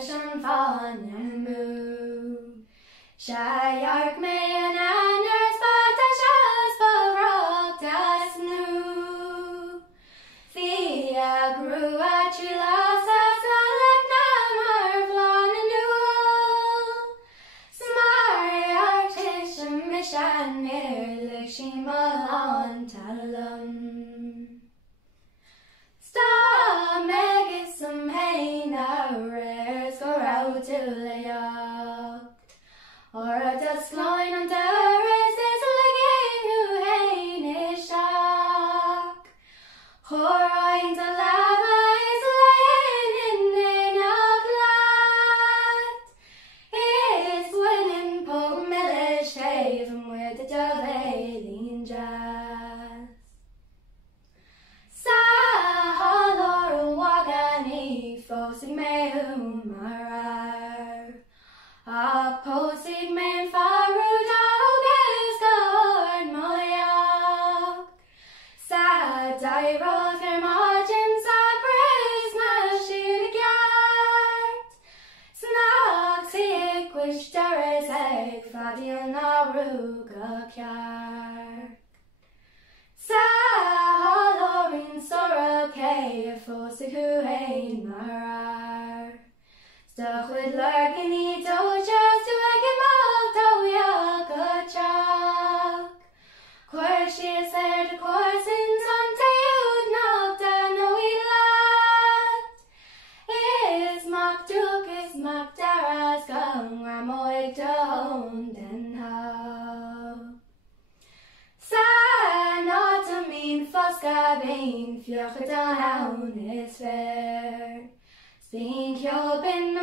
mission fun and moo. Shayark me an anders, but I shall rock das new. Thea grew at Chulainn like Namar Fhaoláin and Newell. Smari artisan mission near Shima Talum. Sta Mhagaidh some hain rares go out to the yacht. Or a dust line on terrace is like who hain is shock. Horine the lava is lying in a glad. It's winning Pope Millish haven with the dove alien jazz. Tailor Mhagaidh Ní Fhaoláin marar. A posig man farud agus gord moyak. Sa dairog margin sa Christmas shilgyart. Snag sick wish dares egg Fadian aruga kyar. Sa halorin sorrow cave posig who hain marar. Stuck with lurking he told just to a give to yak a chalk. Course she said the course in some tailed knocked and no he laughed. Is mock took his mock daras gone ramoig to home den how. Sa not to mean Fosca Bain fioch down is fair. Think you've been the